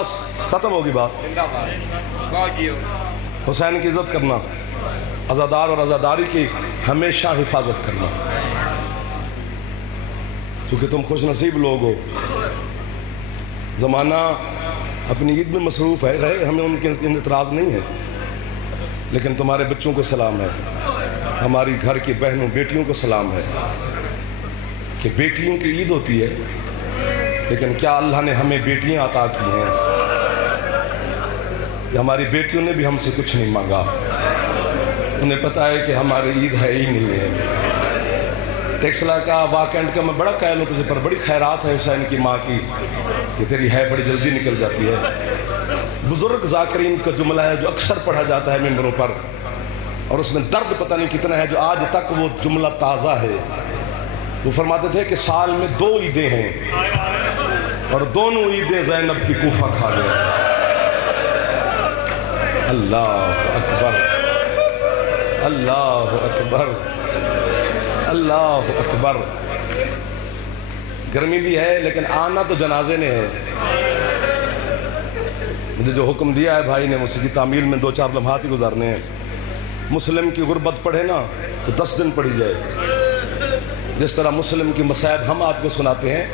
بس ختم ہوگی بات. حسین کی عزت کرنا، عزادار اور عزاداری کی ہمیشہ حفاظت کرنا. چونکہ تم خوش نصیب لوگ ہو. زمانہ اپنی عید میں مصروف ہے، رہے ہمیں ان کے اعتراض نہیں ہے، لیکن تمہارے بچوں کو سلام ہے، ہماری گھر کی بہنوں بیٹیوں کو سلام ہے کہ بیٹیوں کی عید ہوتی ہے، لیکن کیا اللہ نے ہمیں بیٹیاں عطا کی ہیں کہ ہماری بیٹیوں نے بھی ہم سے کچھ نہیں مانگا. انہیں پتا ہے کہ ہماری عید ہے ہی نہیں ہے. ٹیکسلا کا واکنڈ کا میں بڑا قائل ہوں تجھے پر، بڑی خیرات ہے حسین کی ماں کی کہ تیری ہے بڑی جلدی نکل جاتی ہے. بزرگ ذاکرین کا جملہ ہے جو اکثر پڑھا جاتا ہے ممبروں پر، اور اس میں درد پتہ نہیں کتنا ہے جو آج تک وہ جملہ تازہ ہے. وہ فرماتے تھے کہ سال میں 2 عیدیں ہیں اور دونوں عیدیں زینب کی کوفہ کھا گئے. اللہ اکبر، اللہ اکبر، اللہ اکبر. گرمی بھی ہے لیکن آنا تو جنازے نے ہے. مجھے جو حکم دیا ہے بھائی نے موسیقی تعمیل میں 2-4 لمحات ہی گزارنے ہیں. مسلم کی غربت پڑھے نا تو 10 دن پڑھی جائے. جس طرح مسلم کی مصائب ہم آپ کو سناتے ہیں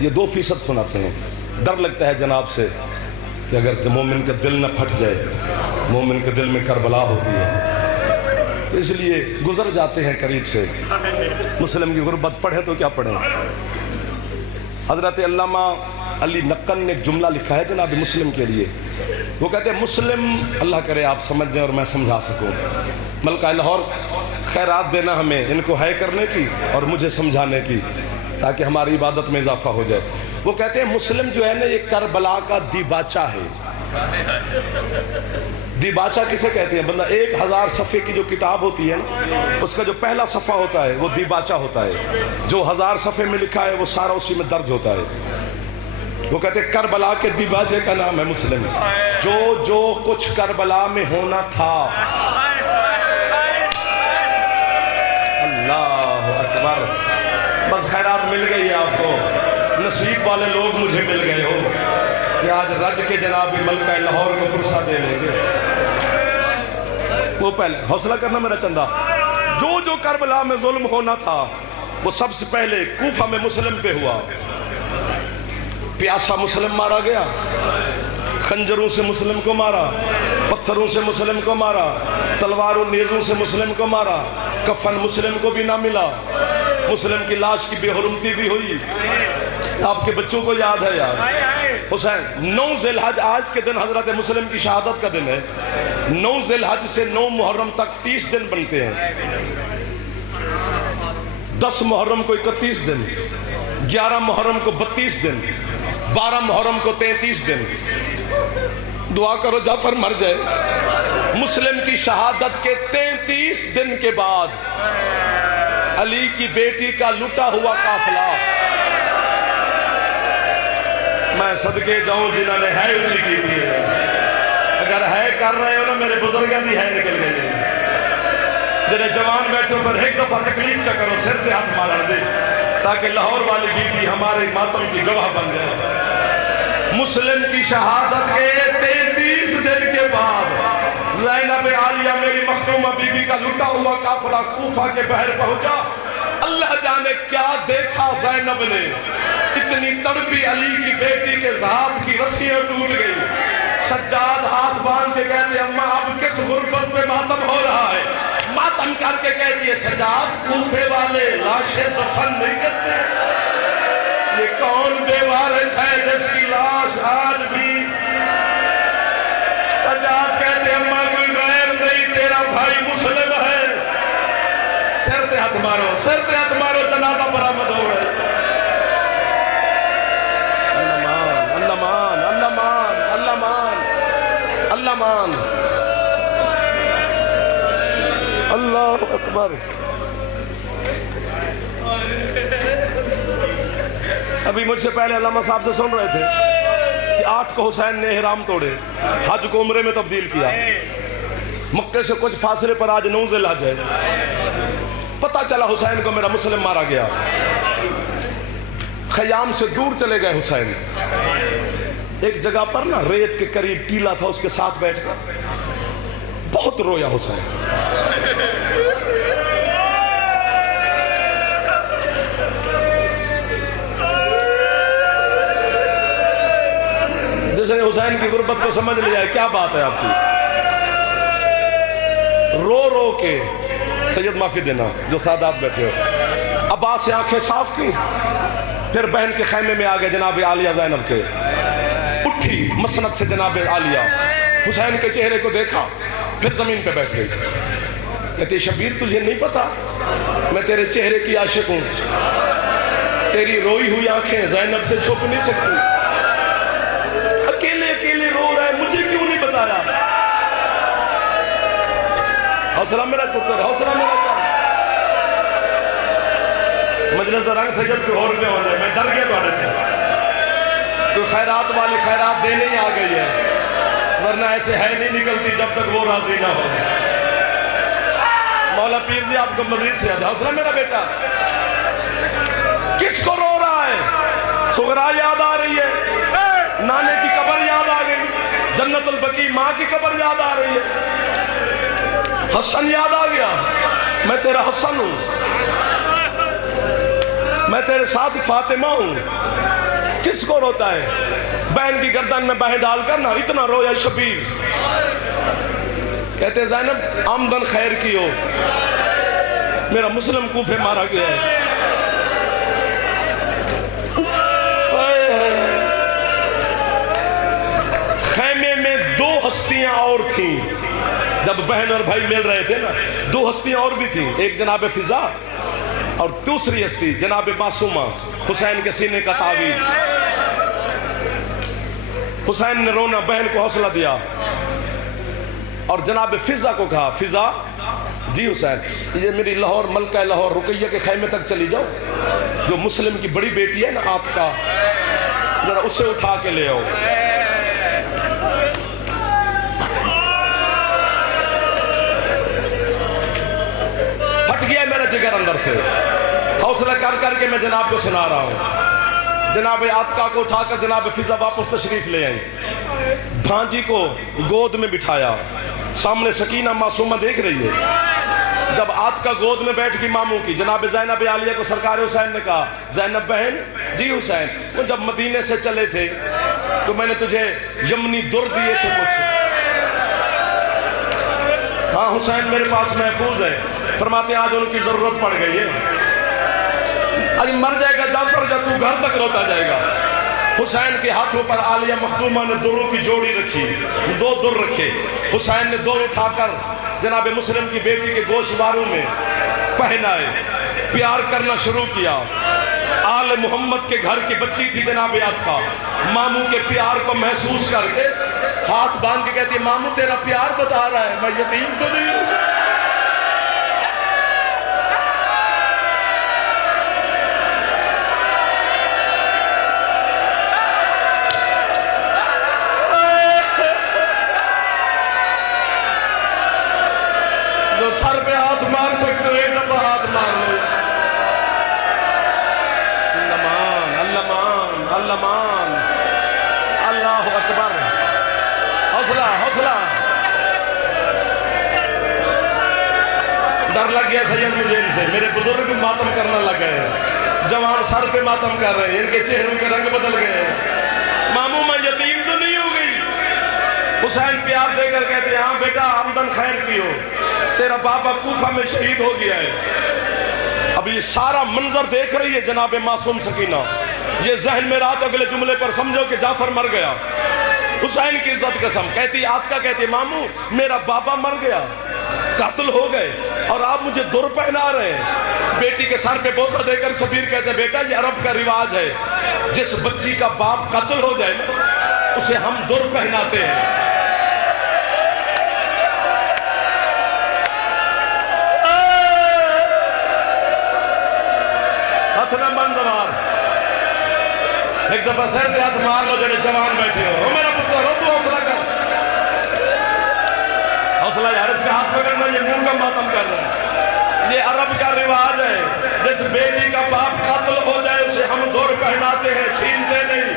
یہ 2% سناتے ہیں. ڈر لگتا ہے جناب سے کہ اگر مومن کا دل نہ پھٹ جائے. مومن کے دل میں کربلا ہوتی ہے تو اس لیے گزر جاتے ہیں قریب سے. مسلم کی غربت پڑھے تو کیا پڑھیں. حضرت علامہ علی نقن نے ایک جملہ لکھا ہے جناب مسلم کے لیے. وہ کہتے ہیں مسلم، اللہ کرے آپ سمجھ جائیں اور میں سمجھا سکوں. ملکہ لاہور خیرات دینا ہمیں ان کو ہے کرنے کی اور مجھے سمجھانے کی تاکہ ہماری عبادت میں اضافہ ہو جائے. وہ کہتے ہیں مسلم جو ہے نا یہ کربلا کا دیباچہ ہے. دیباچہ کسے کہتے ہیں؟ بندہ 1000 صفحے کی جو کتاب ہوتی ہے نا اس کا جو پہلا صفحہ ہوتا ہے وہ دیباچہ ہوتا ہے. جو 1000 صفحے میں لکھا ہے وہ سارا اسی میں درج ہوتا ہے. وہ کہتے ہیں کربلا کے دیباچے کا نام ہے مسلم. جو کچھ کربلا میں ہونا تھا. اللہ اکبر. بس خیرات مل گئی آپ کو. نصیب والے لوگ مجھے مل گئے ہو کہ آج رج کے جناب ملکہ لاہور کو پرسہ دے لیں گے. وہ پہلے حوصلہ کرنا میرا چندہ. جو کربلا میں ظلم ہونا تھا وہ سب سے پہلے کوفہ میں مسلم پہ ہوا. پیاسا مسلم مارا گیا، خنجروں سے مسلم کو مارا، پتھروں سے مسلم کو مارا، تلوار و نیزوں سے مسلم کو مارا. کفن مسلم کو بھی نہ ملا. مسلم کی لاش کی بے حرمتی بھی ہوئی. آپ کے بچوں کو یاد ہے یار حسین 9 ذی الحج آج کے دن حضرت مسلم کی شہادت کا دن ہے. 9 ذی الحج سے 9 محرم تک 30 دن بنتے ہیں. 10 محرم کو 31 دن، 11 محرم کو 32 دن، 12 محرم کو 33 دن. دعا کرو جعفر مر جائے. مسلم کی شہادت کے 33 دن کے بعد علی کی بیٹی کا لٹا ہوا قافلہ. میں صدقے جاؤں جنہوں نے ہے اچھی کی تھی. اگر ہے کر رہے ہو نا میرے بزرگاں بھی ہے نکل گئے. جنہیں جوان بیٹھے پر ایک دفعہ تکلیف چا کرو سر پہ ہاتھ مارا دے تاکہ لاہور والی بیٹی ہمارے ماتم کی گواہ بن جائے. مسلم کی شہادت کے 33 دن کے بعد زینب عالیہ میری مخدومہ بی بی کا لٹا ہوا قافلہ کوفہ کے بحر پہنچا. اللہ جانے کیا دیکھا زینب نے. اتنی تڑپی علی کی بیٹی کے ذات کی رسیاں ٹوٹ گئی. سجاد ہاتھ باندھ کے کہتے اماں اب کس غربت میں ماتم ہو رہا ہے. ماتم کر کے کہتی ہے سجاد کوفے والے لاشیں دفن نہیں کرتے. یہ کون بے وارث ہے جس کی لاش آج بھی. سجاد کہتے اماں کوئی غیر نہیں تیرا بھائی مسلم ہے. سر پہ ہاتھ مارو، سر پہ ہاتھ مارو، جنازہ برآمد ہو گئے. اللہ اکبر. ابھی مجھ سے پہلے علامہ صاحب سے سن رہے تھے کہ 8 کو حسین نے احرام توڑے، حج کو عمرے میں تبدیل کیا. مکے سے کچھ فاصلے پر آج 9 ذی الحج ہے. پتہ چلا حسین کو میرا مسلم مارا گیا. خیام سے دور چلے گئے حسین. ایک جگہ پر نا ریت کے قریب ٹیلا تھا، اس کے ساتھ بیٹھ کر بہت رویا حسین. جس نے حسین کی غربت کو سمجھ لیا ہے، کیا بات ہے آپ کی، رو رو کے سید معافی دینا جو سادات بیٹھے ہو، عباس سے آنکھیں صاف کی، پھر بہن کے خیمے میں آگئے جناب عالیہ زینب کے، اٹھی مسند سے جناب عالیہ، حسین کے چہرے کو دیکھا، پھر زمین پہ بیٹھ گئی. کہتی شبیر تجھے نہیں پتا میں تیرے چہرے کی عاشق ہوں، تیری روئی ہوئی آنکھیں زینب سے چھپ نہیں سکتی، اکیلے اکیلے رو رہا ہے، مجھے کیوں نہیں بتایا. حوصلہ میرا پتر، حوصلہ میرا چاہ. مجلس رنگ سجد کے اور پہ ہونے میں ڈر گیا توڑے تھے، کوئی خیرات والی خیرات دینے ہی آ گئی ہے، ورنہ ایسے ہے نہیں نکلتی جب تک وہ راضی نہ ہو. مولا پیر جی آپ کو مزید سے حوصلہ میرا بیٹا. کس کو رو رہا ہے؟ سغرا یاد آ رہی ہے، نانے کی قبر یاد آ گئی، جنت البقیع ماں کی قبر یاد آ رہی ہے، حسن یاد آ گیا، میں تیرا حسن ہوں، میں تیرے ساتھ فاطمہ ہوں. کس کو روتا ہے؟ بہن کی گردن میں بہیں ڈال کر نا اتنا رویا شبیر. کہتے زینب آمدن خیر کی ہو، میرا مسلم کوفے مارا گیا ہے. خیمے میں دو ہستیاں اور تھیں، جب بہن اور بھائی مل رہے تھے نا، دو ہستیاں اور بھی تھیں، ایک جناب فضا اور دوسری ہستی جناب معصومہ، حسین کے سینے کا تعویذ. حسین نے رونا، بہن کو حوصلہ دیا اور جناب فضا کو کہا فضا جی حسین یہ میری لاہور ملکہ لاہور رقیہ کے خیمے تک چلی جاؤ، جو مسلم کی بڑی بیٹی ہے نا عاتقہ، ذرا اسے اٹھا کے لے آؤ. ہٹ گیا میرا جگر اندر سے، حوصلہ کر کر کے میں جناب کو سنا رہا ہوں. جناب عاتقہ کو اٹھا کر جناب فضا واپس تشریف لے آئیں، بھانجی کو گود میں بٹھایا، سامنے سکینہ معصومہ دیکھ رہی ہے. جب عاتقہ گود میں بیٹھ گئی ماموں کی، جناب زینب عالیہ کو سرکار حسین نے کہا زینب بہن جی حسین وہ جب مدینے سے چلے تھے تو میں نے تجھے یمنی در دیے تھے کچھ. ہاں حسین میرے پاس محفوظ ہے. فرماتے ہیں آج ان کی ضرورت پڑ گئی ہے، آج مر جائے گا جعفر جب تو گھر تک روتا جائے گا. حسین کے ہاتھوں پر عالیہ مخدومہ نے دروں کی جوڑی رکھی، دو در رکھے. حسین نے دو اٹھا کر جناب مسلم کی بیٹی کے گوشواروں میں پہنائے، پیار کرنا شروع کیا. آل محمد کے گھر کی بچی تھی جناب عاتقہ، ماموں کے پیار کو محسوس کر کے ہاتھ باندھ کے کہتی ہے ماموں تیرا پیار بتا رہا ہے، میں یتیم تو نہیں ہوں. سر پہ ہاتھ مار سکتے ہو ایک دفعہ ہاتھ مار لو. اللہ مان اللہ مان اللہ مان، اللہ اکبر. حوصلہ حوصلہ. ڈر لگ گیا سید مجھے ان سے، میرے بزرگ ماتم کرنا لگ گئے، جوان سر پہ ماتم کر رہے ہیں، ان کے چہروں کے رنگ بدل گئے. ماموں میں یتیم تو نہیں ہو گئی. حسین پیار دے کر کہتے ہیں ہاں بیٹا آمدن خیر کی ہو، تیرا بابا کوفہ میں شہید ہو گیا ہے. اب یہ سارا منظر دیکھ رہی ہے جناب معصوم سکینہ، یہ ذہن میں رات اگلے جملے پر سمجھو کہ جعفر مر گیا. حسین کی عزت قسم. کہتی عاتقہ کہتی ماموں میرا بابا مر گیا، قاتل ہو گئے اور آپ مجھے در پہنا رہے ہیں. بیٹی کے سر پہ بوسہ دے کر شبیر کہتے ہیں بیٹا یہ عرب کا رواج ہے، جس بچی کا باپ قتل ہو جائے نا اسے ہم در پہناتے ہیں. ایک دفعہ سر پہ ہاتھ مار لو جڑے جوان بیٹھے ہو، میرا پتر ہو تو حوصلہ کر. حوصلہ یار اس کے ہاتھ پکڑنا، یہ منہ کا ماتم کر رہا ہے. یہ عرب کا رواج ہے، جس بیٹی کا باپ قتل ہو جائے اسے ہم دور پہناتے ہیں، چھینتے نہیں.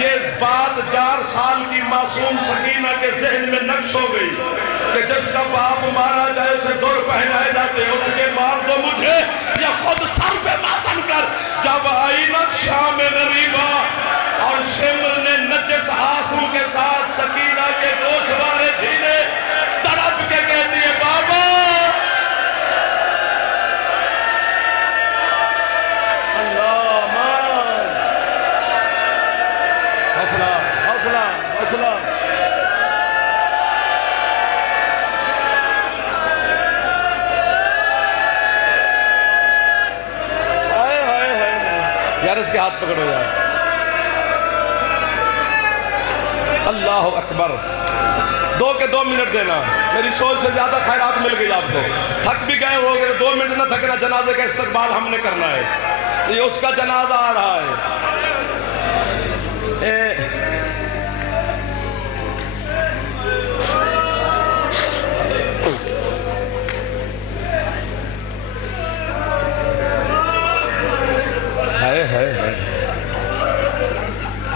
یہ بات 4 کے ذہن میں نقش ہو گئی کہ جس کا باپ مارا جائے اسے دور پہنائے جاتے، اٹھ کے مار دو مجھے یا خود سر پہ ماتم کر۔ جب آئی نا شام غریبہ اور شمر نے نجس ہاتھوں کے ساتھ سکینہ کے گوشوارے چھینے، تڑپ کے کہتی ہے بابا اللہ مان، حوصلہ حوصلہ حوصلہ۔ یار اس کے ہاتھ پکڑو یار، اللہ اکبر۔ 2 منٹ دینا، میری سوچ سے زیادہ خیرات مل گئی آپ کو۔ تھک بھی گئے ہو گئے، 2 منٹ نہ تھکنا، جنازے کا استقبال ہم نے کرنا ہے، یہ اس کا جنازہ آ رہا ہے۔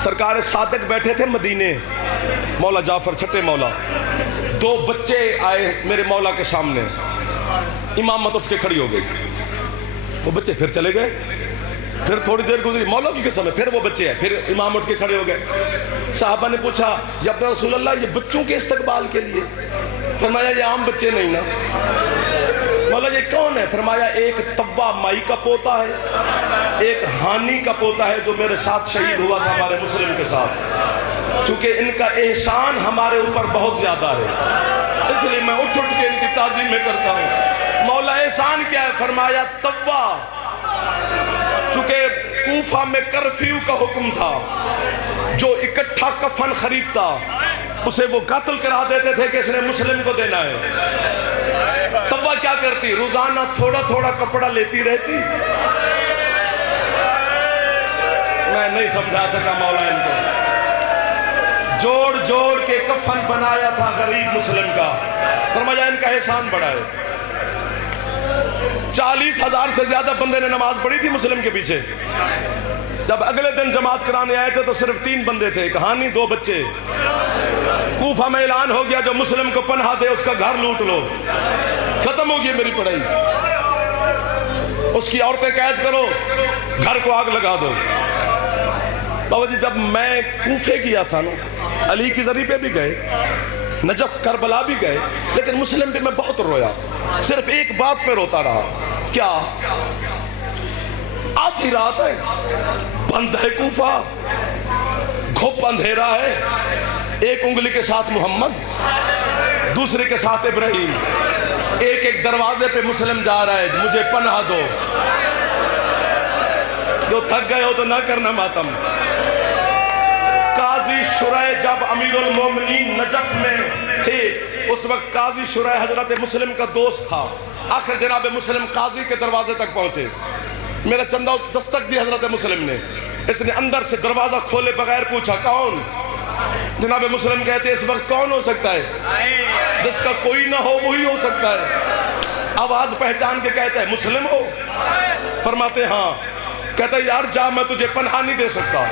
سرکار صادق بیٹھے تھے مدینے، مولا جعفر چھٹے مولا، 2 بچے آئے میرے مولا کے سامنے، امامت اٹھ کے کھڑی ہو گئی، وہ بچے پھر چلے گئے، پھر تھوڑی دیر گزری، مولا کی قسم ہے، پھر وہ بچے ہیں، پھر امام اٹھ کے کھڑے ہو گئے۔ صحابہ نے پوچھا یا اپنا رسول اللہ یہ بچوں کے استقبال کے لیے؟ فرمایا یہ عام بچے نہیں نا۔ مولا یہ کون ہے؟ فرمایا ایک توا مائی کا پوتا ہے، ایک ہانی کا پوتا ہے جو میرے ساتھ شہید ہوا تھا ہمارے مسلم کے ساتھ، چونکہ ان کا احسان ہمارے اوپر بہت زیادہ ہے، اس لیے میں اٹھ کے ان کی تعظیم میں کرتا ہوں۔ مولا احسان کیا ہے؟ فرمایا توا، چونکہ کوفہ میں کرفیو کا حکم تھا، جو اکٹھا کفن خریدتا اسے وہ قتل کرا دیتے تھے کہ اس نے مسلم کو دینا ہے۔ توا کیا کرتی؟ روزانہ تھوڑا تھوڑا کپڑا لیتی رہتی۔ میں نہیں سمجھا سکا مولا ان کو، جوڑ جوڑ کے کفن بنایا تھا غریب مسلم کا۔ فرمایا ان کا احسان بڑا ہے۔ 40,000 سے زیادہ بندے نے نماز پڑھی تھی مسلم کے پیچھے، جب اگلے دن جماعت کرانے آئے تھے تو صرف 3 بندے تھے، ایک ہانی 2 بچے۔ کوفہ میں اعلان ہو گیا جو مسلم کو پناہ دے اس کا گھر لوٹ لو، ختم ہو گئی میری پڑھائی، اس کی عورتیں قید کرو، گھر کو آگ لگا دو۔ بابا جی جب میں کوفے گیا تھا نا، علی کی زری پہ بھی گئے، نجف کربلا بھی گئے، لیکن مسلم پہ میں بہت رویا، صرف ایک بات پہ روتا رہا، کیا؟ آدھی رات ہے، بند ہے کوفہ، گھپ اندھیرا ہے، ایک انگلی کے ساتھ محمد، دوسرے کے ساتھ ابراہیم، ایک ایک دروازے پہ مسلم جا رہا ہے، مجھے پناہ دو۔ جو تھک گئے ہو تو نہ کرنا ماتم۔ قاضی شرح جب امیر المومنین نجف میں تھے، اس وقت قاضی شرح حضرت مسلم کا دوست تھا۔ آخر جناب مسلم قاضی کے دروازے تک پہنچے، میرا چندہ دستک دی حضرت مسلم نے، اس نے اندر سے دروازہ کھولے بغیر پوچھا کون؟ جناب مسلم کہتے ہیں اس وقت کون ہو سکتا ہے؟ جس کا کوئی نہ ہو وہی ہو سکتا ہے۔ آواز پہچان کے کہتا ہے مسلم ہو؟ فرماتے ہاں۔ کہتا ہے یار جا، میں تجھے پناہ نہیں دے سکتا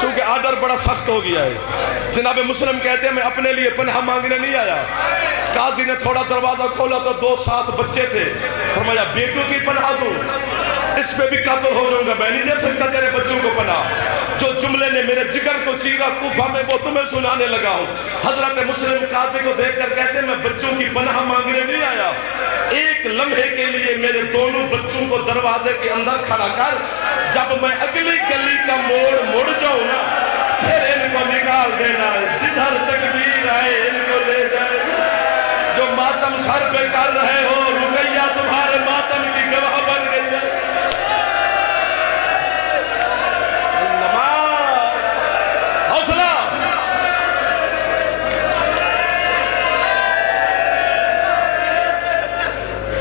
چونکہ آرڈر بڑا سخت ہو گیا ہے۔ جناب مسلم کہتے ہیں میں اپنے لیے پناہ مانگنے نہیں آیا۔ قاضی نے تھوڑا دروازہ کھولا تو 2 7 بچے تھے، فرمایا بیٹوں کی پناہ دوں، اس پہ بھی قاتل ہو جاؤں گا، میں نہیں دے سکتا تیرے بچوں کو پناہ۔ جو جملے نے میرے جگر کو چیرا کوفہ میں وہ تمہیں سنانے لگا ہوں۔ حضرت مسلم قاضی کو دیکھ کر کہتے ہیں میں بچوں کی پناہ مانگنے نہیں آیا، ایک لمحے کے لیے میرے دونوں بچوں کو دروازے کے اندر کھڑا کر، جب میں اگلی گلی کا موڑ مڑ جاؤں نا پھر ان کو نکال دینا، جدھر تقدیر آئے ان کو لے جائے۔ جو ماتم سر پہ کر رہے ہو، رقیہ تمہارے ماتم کی گواہ بن گئی ہے۔ حوصلہ۔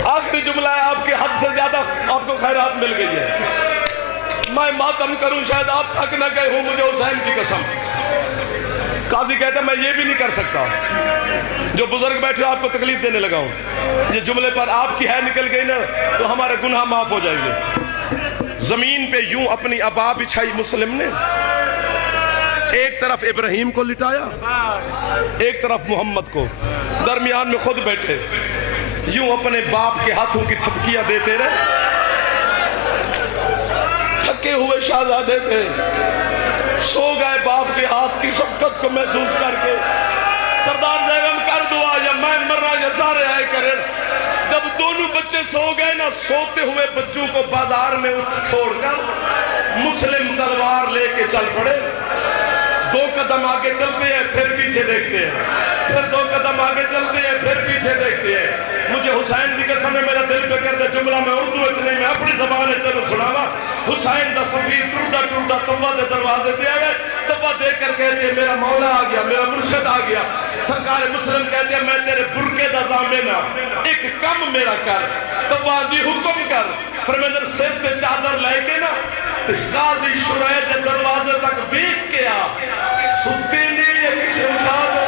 آخری جملہ ہے، آپ کے حد سے زیادہ آپ کو خیرات مل گئی ہے، میں ماتم کروں شاید آپ تھک نہ گئے ہوں، مجھے حسین کی قسم۔ قاضی کہتا ہے میں یہ بھی نہیں کر سکتا، جو بزرگ بیٹھے آپ کو تکلیف دینے لگا ہوں، یہ جملے پر آپ کی ہے نکل گئی نا تو ہمارے گناہ معاف ہو جائیں گے۔ زمین پہ یوں اپنی ابا بچھائی مسلم نے، ایک طرف ابراہیم کو لٹایا، ایک طرف محمد کو، درمیان میں خود بیٹھے، یوں اپنے باپ کے ہاتھوں کی تھپکیاں دیتے رہے۔ تھکے ہوئے شہزادے تھے، سو گئے باپ کے ہاتھ کی شفقت کو محسوس کر کے۔ سردار بیگم کر دعا یا میں مرنا یا سارے آئے کریں۔ جب دونوں بچے سو گئے نا، سوتے ہوئے بچوں کو بازار میں اٹھ چھوڑ کر مسلم تلوار لے کے چل پڑے۔ 2 قدم آگے چلتے ہیں پھر پیچھے دیکھتے ہیں، پھر 2 قدم آگے چلتے ہیں پھر پیچھے دیکھتے ہیں۔ مجھے حسین کی قسم ہے، میرا دل پہ کر دے جملہ میں اردو اچ نہیں، میں اپنی زبان تینوں سناوا۔ حسین دا سفیر ٹوٹا ٹوٹا توا دے دروازے پہ آ گئے، توا دیکھ کر کہتے ہیں میرا مولا آ گیا، میرا مرشد آ گیا۔ سرکار مسلم کہتے ہیں میں تیرے برقے دا ضامن ہاں، ایک کم میرا کر۔ توا دی حکم کر، فرمیندر سر پہ چادر لے کے نا قاضی شرائع دے دروازے تک ویکھ کے آ، ستی نہیں ہے کسی اٹھا دو۔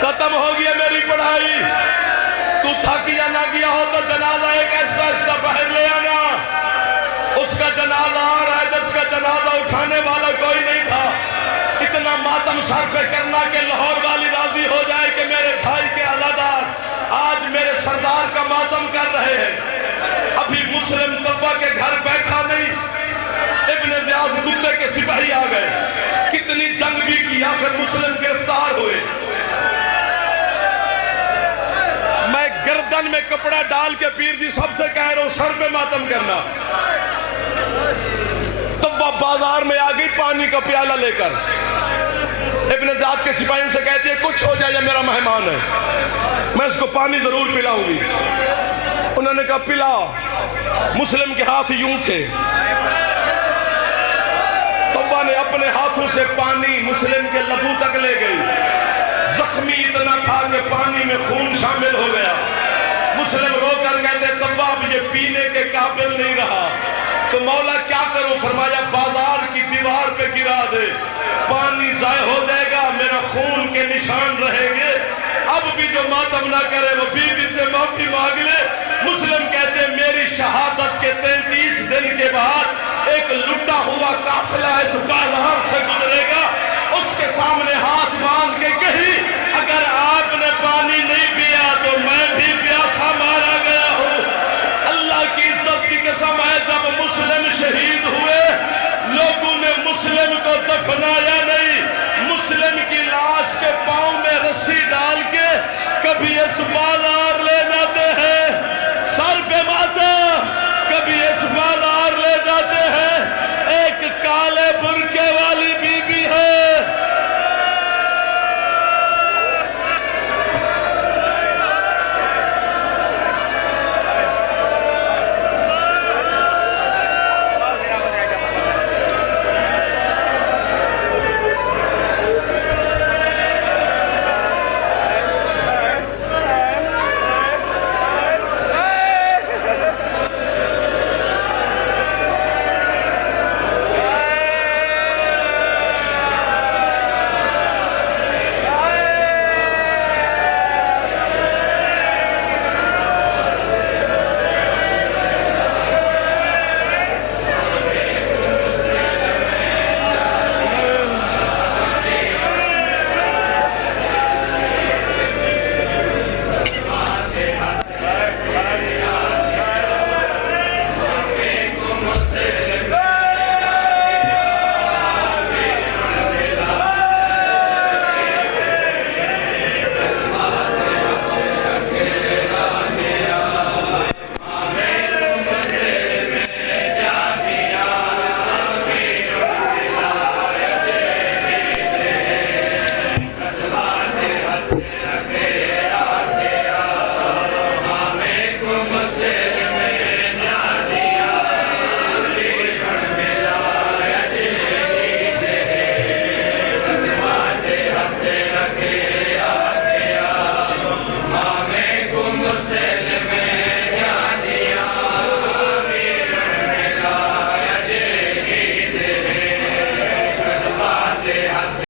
ختم ہو گیا میری پڑھائی، تو تھک یا نہ گیا ہو تو جنازہ ایک ایسا ایسا باہر لے آنا۔ اس کا جنازہ آ رہا ہے، جس کا جنازہ اٹھانے والا کوئی نہیں تھا۔ اتنا ماتم سر پہ کرنا کہ لاہور والی راضی ہو جائے کہ میرے بھائی کے عزادار آج میرے سردار کا ماتم کر رہے ہیں۔ ابھی مسلم طبع کے گھر بیٹھا نہیں، ابن زیاد کتے کے سپاہی آ گئے، کتنی جنگ بھی کی، آخر مسلم گرفتار ہوئے۔ میں گردن میں کپڑا ڈال کے پیر جی سب سے کہہ رہا ہوں سر پہ ماتم کرنا۔ تب وہ بازار میں آ گئی پانی کا پیالہ لے کر، ابن زیاد کے سپاہیوں سے کہتی ہے کچھ ہو جائے، یہ میرا مہمان ہے، میں اس کو پانی ضرور پلاؤں گی۔ انہوں نے کہا پلا۔ مسلم کے ہاتھ یوں تھے، تبا نے اپنے ہاتھوں سے پانی مسلم کے لبوں تک لے گئی۔ زخمی اتنا تھا کہ پانی میں خون شامل ہو گیا۔ مسلم رو کر کہتے تبا اب یہ پینے کے قابل نہیں رہا، تو مولا کیا کروں؟ فرمایا بازار کی دیوار پہ گرا دے، پانی ضائع ہو جائے گا، میرا خون کے نشان رہیں گے۔ اب بھی جو ماتم نہ کرے وہ بیوی سے معافی مانگ لے۔ مسلم کہتے ہیں میری شہادت کے 33 دن کے بعد ایک لٹا ہوا قافلہ اس کالہار سے گزرے گا، اس کے سامنے ہاتھ باندھ کے کہی اگر آپ نے پانی نہیں پیا تو میں بھی پیاسا مارا گیا ہوں۔ اللہ کی عزت کی قسم ہے، جب مسلم شہید ہوئے لوگوں نے مسلم کو دفنایا،